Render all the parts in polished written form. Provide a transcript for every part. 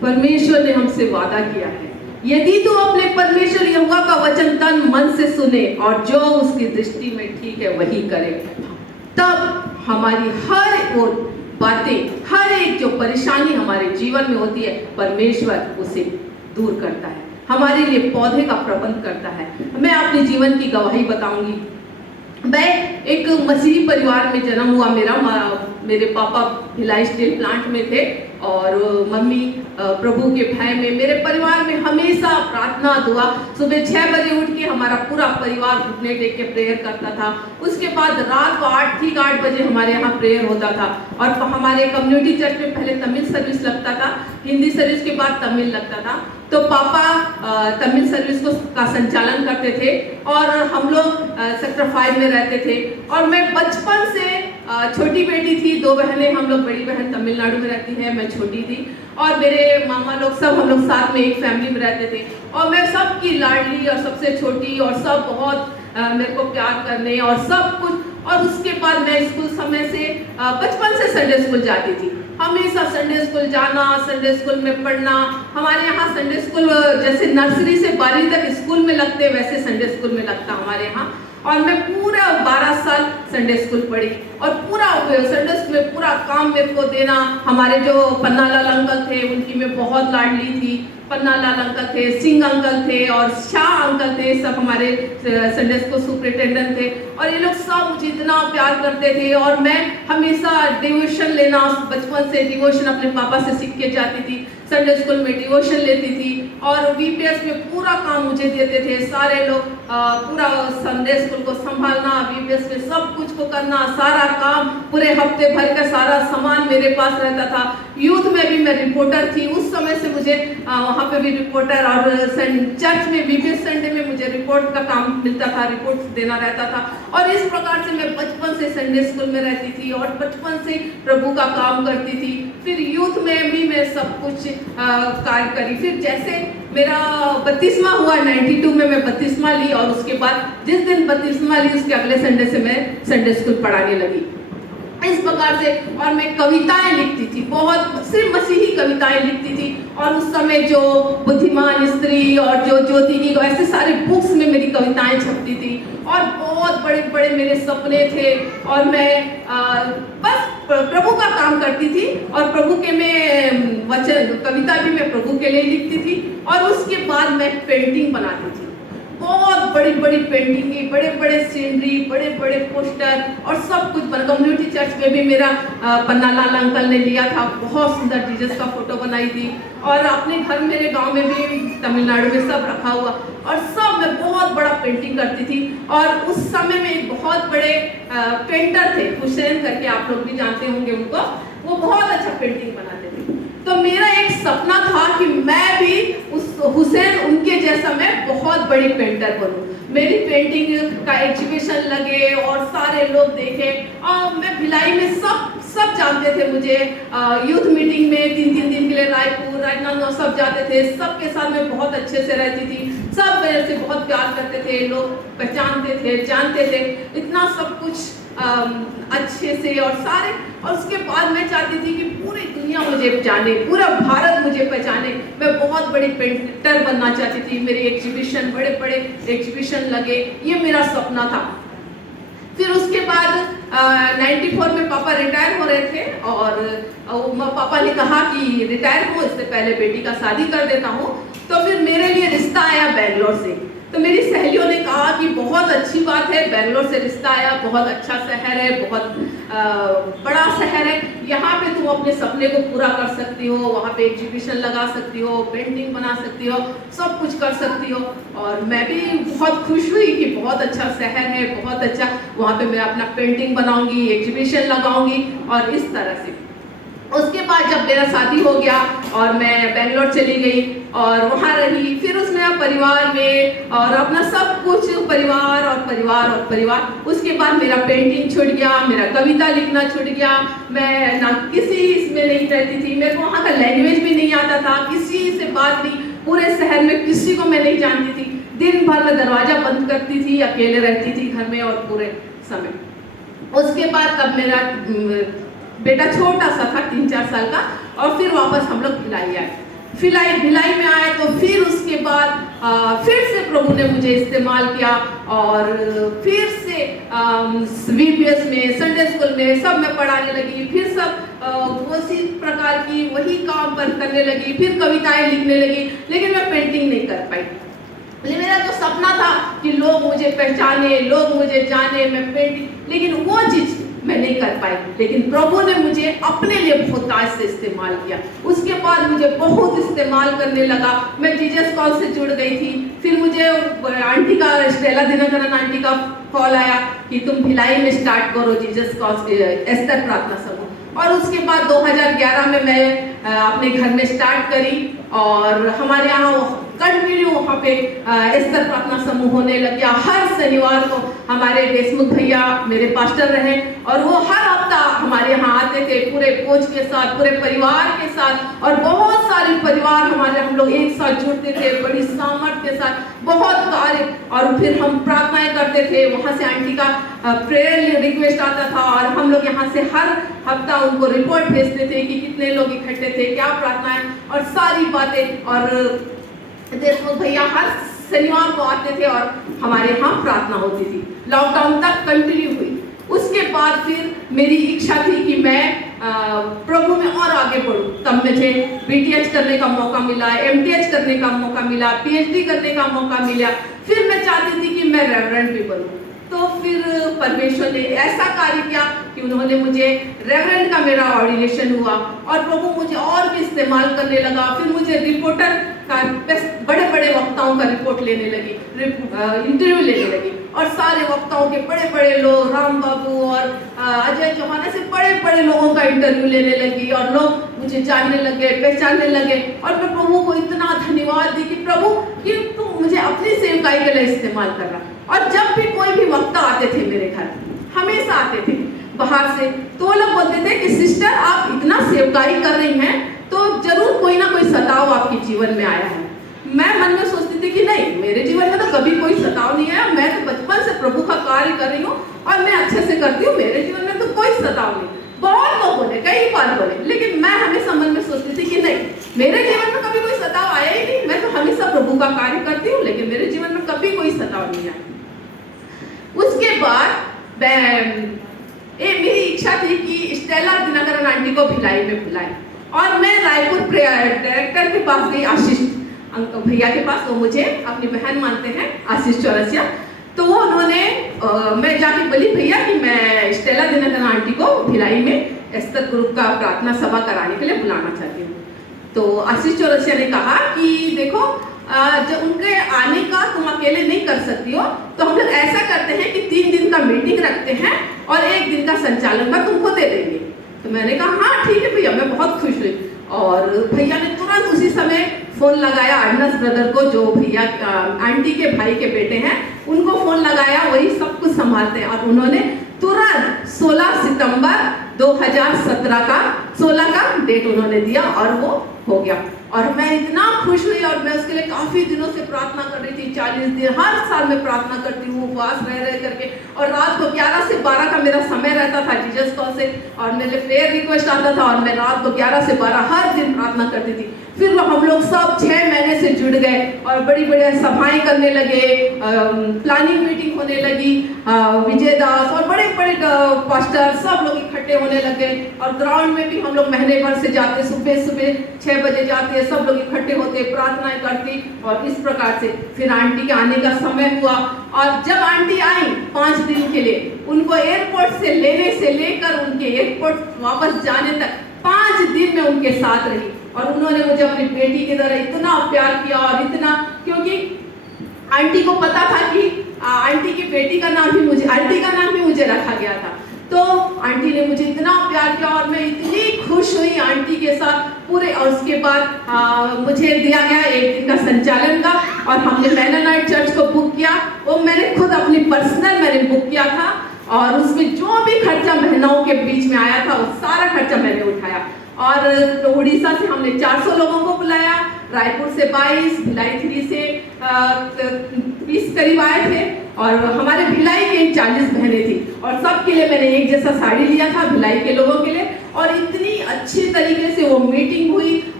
परमेश्वर ने हमसे वादा किया है, यदि तू अपने परमेश्वर यहोवा का वचन तन मन से सुने और जो उसकी दृष्टि में ठीक है वही करे, तब हमारी हर वो बातें, हर एक जो परेशानी हमारे जीवन में होती है, परमेश्वर उसे दूर करता है, हमारे लिए पौधे का प्रबंध करता है। मैं अपने जीवन की गवाही बताऊंगी। मैं एक मसीही परिवार में जन्म हुआ। मेरे पापा भिलाई स्टील प्लांट में थे और मम्मी प्रभु के भय में। मेरे परिवार में हमेशा प्रार्थना दुआ, सुबह 6 बजे उठ के हमारा पूरा परिवार घुटने टेक के प्रेयर करता था। उसके बाद रात को 8 बजे हमारे यहाँ प्रेयर होता था और हमारे कम्युनिटी चर्च में पहले तमिल सर्विस लगता था, हिंदी सर्विस के बाद तमिल लगता था। तो पापा तमिल सर्विस का संचालन करते थे और हम लोग सेक्टर 5 में रहते थे। और मैं बचपन से छोटी बेटी थी, 2 बहनें, हम लोग, बड़ी बहन तमिलनाडु में रहती है, मैं छोटी थी। और मेरे मामा लोग सब, हम लोग साथ में एक फैमिली में रहते थे और मैं सबकी लाडली और सबसे छोटी, और सब बहुत मेरे को प्यार करने और सब कुछ। और उसके बाद मैं स्कूल समय से बचपन से संडे स्कूल जाती थी, हमेशा संडे स्कूल जाना, संडे स्कूल में पढ़ना। हमारे यहाँ संडे स्कूल जैसे नर्सरी से 12वीं तक स्कूल में लगते वैसे संडे स्कूल में लगता हमारे यहाँ। और मैं पूरा 12 साल संडे स्कूल पढ़ी और पूरा संडे स्कूल में पूरा काम मेरे को देना। हमारे जो पन्नालाल अंकल थे उनकी मैं बहुत लाडली थी। पन्नालाल अंकल थे, सिंह अंकल थे और शाह अंकल थे, सब हमारे संडे स्कूल सुपरिटेंडेंट थे। और ये लोग सब मुझे इतना प्यार करते थे और मैं हमेशा डिवोशन लेना, बचपन से डिवोशन अपने पापा से सीख के जाती थी। संडे स्कूल में डिवोशन लेती थी और वीपीएस में पूरा काम मुझे देते थे सारे लोग। पूरा संडे स्कूल को संभालना, वीपीएस में सब कुछ को करना, सारा काम, पूरे हफ्ते भर का सारा सामान मेरे पास रहता था। यूथ में भी मैं रिपोर्टर थी, उस समय से मुझे वहाँ पे भी रिपोर्टर, और चर्च में वीपीएस संडे में मुझे रिपोर्ट का काम मिलता था, रिपोर्ट देना रहता था। और इस प्रकार से मैं बचपन से संडे स्कूल में रहती थी और बचपन से प्रभु का काम करती थी। फिर यूथ में भी मैं सब कुछ कार्य करी। फिर जैसे मेरा बपतिस्मा हुआ 92 में, मैं बपतिस्मा ली और उसके बाद जिस दिन बपतिस्मा ली उसके अगले संडे से मैं संडे स्कूल पढ़ाने लगी। इस प्रकार से, और मैं कविताएं लिखती थी, बहुत सिर्फ मसीही कविताएं लिखती थी। और उस समय जो बुद्धिमान स्त्री और जो ज्योति की, ऐसे सारे बुक्स में मेरी कविताएं छपती थी और बहुत बड़े बड़े मेरे सपने थे। और मैं बस प्रभु का काम करती थी और प्रभु के मैं वचन, कविता भी मैं प्रभु के लिए लिखती थी। और उसके बाद मैं पेंटिंग बनाती थी, बहुत बड़ी बड़ी पेंटिंग, बड़े बड़े सीनरी, बड़े बड़े पोस्टर और सब कुछ। कम्युनिटी चर्च में भी मेरा पन्नालाल अंकल ने लिया था, बहुत सुंदर जीसस का फोटो बनाई थी। और अपने घर, मेरे गांव में भी, तमिलनाडु में सब रखा हुआ, और सब मैं बहुत बड़ा पेंटिंग करती थी। और उस समय में एक बहुत बड़े पेंटर थे, हुसैन करके, आप लोग भी जानते होंगे उनको, वो बहुत अच्छा पेंटिंग बनाते थे। तो मेरा एक सपना था कि मैं भी उस हुसैन, उनके जैसा मैं बहुत बड़ी पेंटर बनूं। मेरी पेंटिंग का एग्जीबिशन लगे और सारे लोग देखें। और मैं भिलाई में सब जानते थे मुझे। यूथ मीटिंग में 3-3 दिन के लिए रायपुर, राजनांदगांव सब जाते थे, सबके साथ मैं बहुत अच्छे से रहती थी। सब मेरे से बहुत प्यार करते थे, लोग पहचानते थे, जानते थे, इतना सब कुछ अच्छे से और सारे। और उसके बाद मैं चाहती थी कि पूरी दुनिया मुझे जाने, पूरा भारत मुझे पहचाने। मैं बहुत बड़ी पेंटर बनना चाहती थी, मेरे एग्जीबिशन, बड़े बड़े एग्जीबिशन लगे, ये मेरा सपना था। फिर उसके बाद 94 में पापा रिटायर हो रहे थे और पापा ने कहा कि रिटायर हो, इससे पहले बेटी का शादी कर देता हूँ। तो फिर मेरे लिए रिश्ता आया बेंगलोर से। तो मेरी सहेलियों ने कहा कि बहुत अच्छी बात है, बेंगलोर से रिश्ता आया, बहुत अच्छा शहर है, बहुत बड़ा शहर है, यहाँ पे तुम अपने सपने को पूरा कर सकती हो, वहाँ पे एग्जीबिशन लगा सकती हो, पेंटिंग बना सकती हो, सब कुछ कर सकती हो। और मैं भी बहुत खुश हुई कि बहुत अच्छा शहर है, बहुत अच्छा, वहाँ पे मैं अपना पेंटिंग बनाऊंगी, एग्जीबिशन लगाऊंगी। और इस तरह से उसके बाद जब मेरा शादी हो गया और मैं बेंगलोर चली गई और वहाँ रही, फिर उसमें परिवार में और अपना सब कुछ, परिवार और परिवार और परिवार। उसके बाद मेरा पेंटिंग छूट गया, मेरा कविता लिखना छूट गया, मैं ना किसी इसमें नहीं रहती थी, मेरे को वहाँ का लैंग्वेज भी नहीं आता था, किसी से बात नहीं, पूरे शहर में किसी को मैं नहीं जानती थी। दिन भर मैं दरवाजा बंद करती थी, अकेले रहती थी घर में और पूरे समय। उसके बाद तब मेरा बेटा छोटा सा था, 3-4 साल का, और फिर वापस हम लोग भिलाई आए। भिलाई में आए तो फिर उसके बाद फिर से प्रभु ने मुझे इस्तेमाल किया और फिर से VBS में, संडे स्कूल में सब मैं पढ़ाने लगी। फिर सब उसी प्रकार की वही काम पर करने लगी, फिर कविताएं लिखने लगी, लेकिन मैं पेंटिंग नहीं कर पाई। मेरा जो सपना था कि लोग मुझे पहचाने, लोग मुझे जाने, मैं पेंटिंग, लेकिन वो चीज मैं नहीं कर पाई। लेकिन प्रभु ने मुझे अपने लिए बहुत आज से इस्तेमाल किया। उसके बाद मुझे बहुत इस्तेमाल करने लगा। मैं जीजस कॉल से जुड़ गई थी। फिर मुझे आंटी का, स्टेला दिनकरन आंटी का कॉल आया कि तुम भिलाई में स्टार्ट करो जीजस कॉल एस्तर प्रार्थना समूह। और उसके बाद 2011 में मैं अपने घर में स्टार्ट करी और हमारे यहाँ कंटिन्यू वहाँ पे एस्तर प्रार्थना समूह होने लग गया। हर शनिवार को हमारे देशमुख भैया मेरे पास्टर रहे और वो हर हफ्ता हमारे यहाँ आते थे पूरे कोच के साथ, पूरे परिवार के साथ, और बहुत सारे परिवार हम लोग एक साथ जुड़ते थे बड़ी सामर्थ्य के साथ, बहुत कार्य। और फिर हम प्रार्थनाएं करते थे। वहाँ से आंटी का प्रेयर रिक्वेस्ट आता था और हम लोग यहाँ से हर हफ्ता उनको रिपोर्ट भेजते थे कि कितने लोग इकट्ठे थे, क्या प्रार्थनाएं और सारी बातें। और देशमुख भैया हर शनिवार को आते थे और हमारे यहाँ प्रार्थना होती थी। लॉकडाउन तक कंटिन्यू हुई। उसके बाद फिर मेरी इच्छा थी कि मैं प्रभु में और आगे बढ़ूं। तब मुझे BTH करने का मौका मिला, MTH करने का मौका मिला, PhD करने का मौका मिला। फिर मैं चाहती थी कि मैं रेवरेंड भी बनूं। तो फिर परमेश्वर ने ऐसा कार्य किया कि उन्होंने मुझे रेवरेंड का मेरा ऑर्डिनेशन हुआ और प्रभु मुझे और भी इस्तेमाल करने लगा। फिर मुझे रिपोर्टर का, बड़े बड़े वक्ताओं का रिपोर्ट लेने लगी, इंटरव्यू लेने लगी। और सारे वक्ताओं के बड़े बड़े लोग, राम बाबू और अजय चौहान, ऐसे बड़े बड़े लोगों का इंटरव्यू लेने लगी और लोग मुझे जानने लगे, पहचानने लगे। और मैं प्रभु को इतना धन्यवाद दी कि प्रभु कि तुम मुझे अपनी सेवकाई के लिए इस्तेमाल कर रहा। और जब भी कोई भी वक्ता आते थे मेरे घर, हमेशा आते थे बाहर से, तो वो लोग बोलते थे कि सिस्टर आप इतना सेवकाई कर रही हैं तो जरूर कोई ना कोई सताव आपके जीवन में आया है। मैं मन में सोचती थी कि नहीं, मेरे जीवन में तो कभी कोई सताव नहीं आया। मैं तो बचपन से प्रभु का कार्य कर रही हूँ और मैं अच्छे से करती हूँ, मेरे जीवन में तो कोई सताव नहीं। बहुत लोग बोले, कई बार बोले, लेकिन मैं हमेशा मन में सोचती थी कि नहीं, मेरे जीवन में कभी कोई सताव आया ही नहीं। मैं तो हमेशा प्रभु का कार्य करती हूँ, लेकिन मेरे जीवन में कभी कोई सताव नहीं आया। उसके बाद मेरी इच्छा थी कि स्टेला दिनकरन आंटी को भिलाई में बुलाए और मैं रायपुर डायरेक्टर के पास गई, आशीष भैया के पास। वो मुझे अपनी बहन मानते हैं, आशीष चौरसिया। तो वो उन्होंने मैं जाके बोली भैया कि मैं स्टेला दिनकरन आंटी को भिलाई में एस्तर ग्रुप का प्रार्थना सभा कराने के लिए बुलाना चाहती हूँ। तो आशीष चौरसिया ने कहा कि देखो, जब उनके आने का तुम अकेले नहीं कर सकती हो, तो हम लोग ऐसा करते हैं कि 3 दिन का मीटिंग रखते हैं और 1 दिन का संचालन का तुमको दे देंगे। तो मैंने कहा हाँ ठीक है भैया, मैं बहुत खुश हुई। और भैया ने तुरंत उसी समय फोन लगाया अर्नस ब्रदर को, जो भैया आंटी के भाई के बेटे हैं, उनको फोन लगाया, वही सब कुछ संभालते हैं। और उन्होंने तुरंत 16 सितंबर 2017 का 16 का डेट उन्होंने दिया और वो हो गया। और मैं इतना खुश हुई और मैं उसके लिए काफी दिनों से प्रार्थना कर रही थी। 40 दिन हर साल मैं प्रार्थना करती हूँ, उपवास रह करके। और रात को 11 से 12 का मेरा समय रहता था जीजस कॉल से, और मेरे प्रेयर रिक्वेस्ट आता था और मैं रात को 11 से 12 हर दिन प्रार्थना करती थी। फिर हम लोग सब 6 महीने से जुड़ गए और बड़ी बड़ी सभाएं करने लगे, प्लानिंग मीटिंग होने लगी। विजय दास और बड़े बड़े पास्टर सब लोग इकट्ठे होने लगे और ग्राउंड में भी हम लोग महीने भर से जाते, सुबह 6 बजे जाते, सब लोग इकट्ठे होते, प्रार्थनाएं करती। और इस प्रकार से फिर आंटी के आने का समय हुआ। और जब आंटी आई 5 दिन के लिए, उनको एयरपोर्ट से लेने से लेकर उनके एयरपोर्ट वापस जाने तक 5 दिन में उनके साथ रही। और उन्होंने मुझे अपनी बेटी की तरह इतना प्यार किया और इतना, क्योंकि आंटी को पता था कि आंटी की बेटी का नाम भी मुझे, आंटी का नाम भी मुझे रखा गया था। तो आंटी ने मुझे इतना प्यार किया और मैं इतनी खुश हुई आंटी के साथ पूरे। और उसके बाद मुझे दिया गया 1 दिन का संचालन का, और हमने मैनोनाइट चर्च को बुक किया। वो मैंने खुद अपनी पर्सनल मैंने बुक किया था और उसमें जो भी खर्चा महीनों के बीच में आया था वो सारा खर्चा मैंने उठाया। और उड़ीसा से हमने 400 लोगों को बुलाया, रायपुर से 22, भिलाई 3 से 20 करीब आए थे, और हमारे भिलाई के 40 बहनें थी। और सबके लिए मैंने एक जैसा साड़ी लिया था भिलाई के लोगों के लिए। और इतनी अच्छी तरीके से वो मीटिंग हुई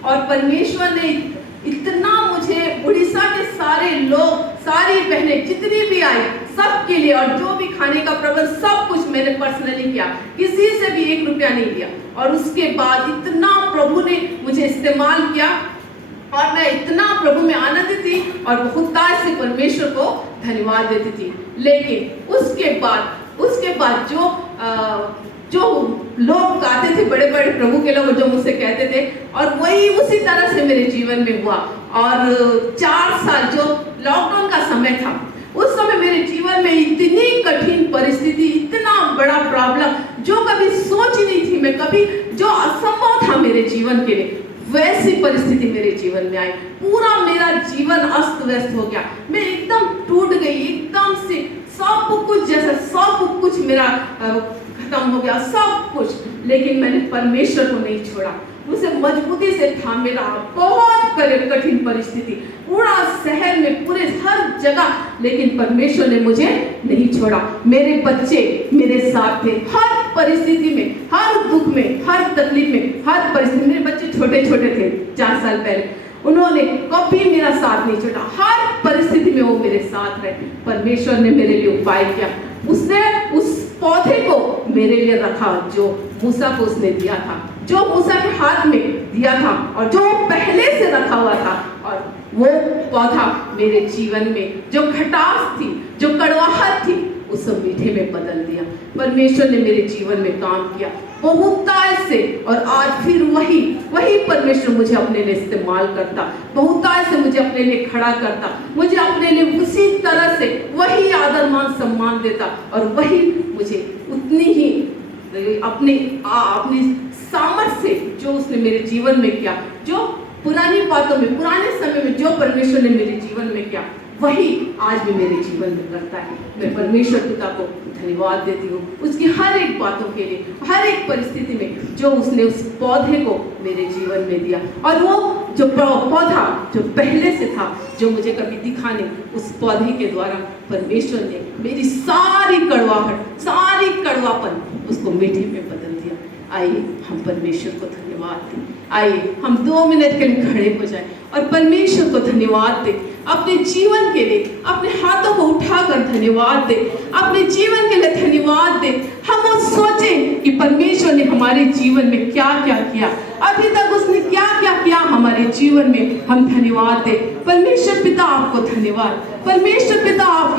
और परमेश्वर ने इतना मुझे उड़ीसा के सारे लोग, सारी बहनें जितनी भी आई, सबके लिए, और जो भी खाने का प्रबंध सब कुछ मैंने पर्सनली किया, किसी से भी 1 रुपया नहीं लिया। और उसके बाद इतना प्रभु ने मुझे इस्तेमाल किया और मैं इतना प्रभु में आनंदित थी और बहुतायत से परमेश्वर को धन्यवाद देती थी। लेकिन उसके बाद जो लोग आते थे, बड़े बड़े प्रभु के लोग जो मुझसे कहते थे, और वही उसी तरह से मेरे जीवन में हुआ। और 4 साल जो लॉकडाउन का समय था, उस समय मेरे जीवन में इतनी कठिन परिस्थिति, इतना बड़ा प्रॉब्लम जो कभी सोच नहीं थी मैं, कभी जो असंभव था मेरे जीवन के लिए, वैसी परिस्थिति मेरे जीवन में आई। पूरा मेरा जीवन अस्त व्यस्त हो गया, मैं एकदम टूट गई, एकदम से सब कुछ मेरा खत्म हो गया, सब कुछ। लेकिन मैंने परमेश्वर को नहीं छोड़ा, उसे मजबूती से थाम मेरा बहुत कठिन परिस्थिति, पूरा शहर में, पूरे हर जगह, लेकिन परमेश्वर ने मुझे नहीं छोड़ा। मेरे बच्चे मेरे साथ थे हर परिस्थिति में, हर दुख में, हर तकलीफ में, हर परिस्थिति। मेरे बच्चे छोटे छोटे थे 4 साल पहले, उन्होंने कभी मेरा साथ नहीं छोड़ा, हर परिस्थिति में वो मेरे साथ रहे। परमेश्वर ने मेरे लिए उपाय किया, उसने उस पौधे को मेरे लिए रखा जो मूसा को उसने दिया था, जो मूसा के हाथ में दिया था और जो पहले से रखा हुआ था। और वो पौधा मेरे जीवन में जो खटास थी, जो कड़वाहट थी, उस मीठे में बदल दिया। परमेश्वर ने मेरे जीवन में काम किया बहुतायत से, और आज फिर वही परमेश्वर मुझे अपने लिए इस्तेमाल करता, बहुतायत से मुझे अपने लिए खड़ा करता, मुझे अपने लिए उसी तरह से वही आदर मान सम्मान देता, और वही मुझे उतनी ही अपनी सामर्थ्य से जो उसने मेरे जीवन में किया, जो पुरानी बातों में, पुराने समय में जो परमेश्वर ने मेरे जीवन में किया, वही आज भी मेरे जीवन में करता है। मैं परमेश्वर पिता को धन्यवाद देती हूँ उसकी हर एक बातों के लिए, हर एक परिस्थिति में जो उसने उस पौधे को मेरे जीवन में दिया। और वो जो पौधा जो पहले से था, जो मुझे कभी दिखा नहीं, उस पौधे के द्वारा परमेश्वर ने मेरी सारी कड़वाहट, सारी कड़वापन उसको मीठे में बदल दिया। आइए हम परमेश्वर को धन्यवाद दें। आइए हम 2 मिनट के लिए खड़े हो जाएं और परमेश्वर को धन्यवाद दें। अपने जीवन के लिए अपने हाथों को उठाकर धन्यवाद दें, अपने जीवन के लिए धन्यवाद दें। हम सोचें कि परमेश्वर ने हमारे जीवन में क्या क्या किया, अभी तक उसने क्या क्या किया हमारे जीवन में, हम धन्यवाद दें। परमेश्वर पिता आपको धन्यवाद, परमेश्वर पिता आप